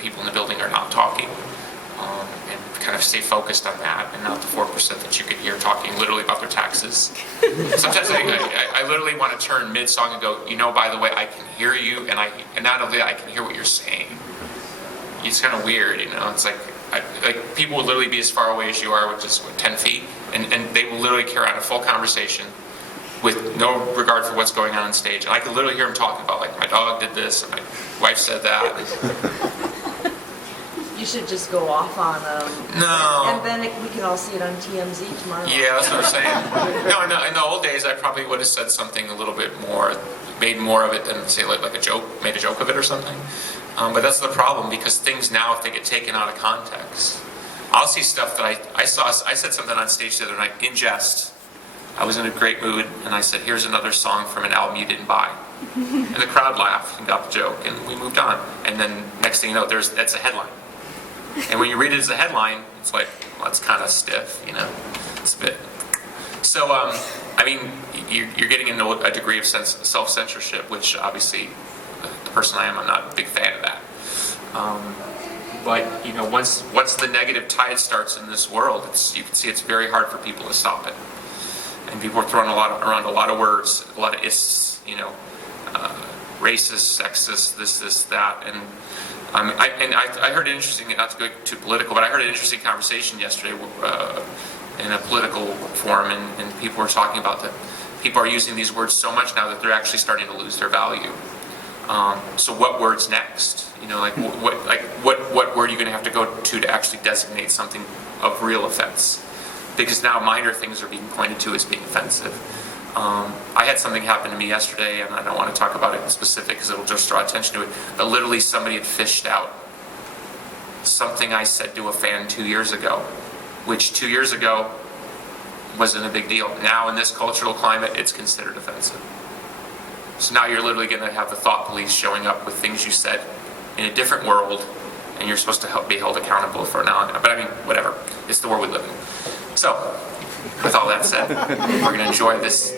people in the building are not talking, and kind of stay focused on that, and not the 4% that you could hear talking literally about their taxes. Sometimes I literally want to turn mid-song and go, by the way, I can hear you, and not only I can hear what you're saying. It's kind of weird, It's like people will literally be as far away as you are, which is 10 feet, and they will literally carry on a full conversation with no regard for what's going on stage. And I can literally hear them talking about, like, my dog did this, and my wife said that. You should just go off on them. No. And then we can all see it on TMZ tomorrow. Yeah, that's what I'm saying. No, in the old days, I probably would have said something a little bit more, made more of it than say like a joke, made a joke of it or something. But that's the problem, because things now, if they get taken out of context, I'll see stuff that I said something on stage the other night in jest. I was in a great mood, and I said, here's another song from an album you didn't buy. And the crowd laughed and got the joke, and we moved on. And then next thing you know, that's a headline. And when you read it as a headline, it's like, well, that's kind of stiff, It's a bit. So, you're getting into a degree of self-censorship, which obviously, the person I am, I'm not a big fan of that. But once the negative tide starts in this world, you can see it's very hard for people to stop it. And people are throwing around a lot of words, a lot of ists, racist, sexist, this, that, and I heard an interesting, not to go too political, but I heard an interesting conversation yesterday in a political forum, and people were talking about that people are using these words so much now that they're actually starting to lose their value. So what word's next? What word are you going to have to go to actually designate something of real offense? Because now minor things are being pointed to as being offensive. I had something happen to me yesterday, and I don't want to talk about it in specific because it'll just draw attention to it, but literally somebody had fished out something I said to a fan 2 years ago, which 2 years ago wasn't a big deal. Now in this cultural climate, it's considered offensive. So now you're literally going to have the thought police showing up with things you said in a different world, and you're supposed to be held accountable for now. But whatever. It's the world we live in. So, with all that said, we're going to enjoy this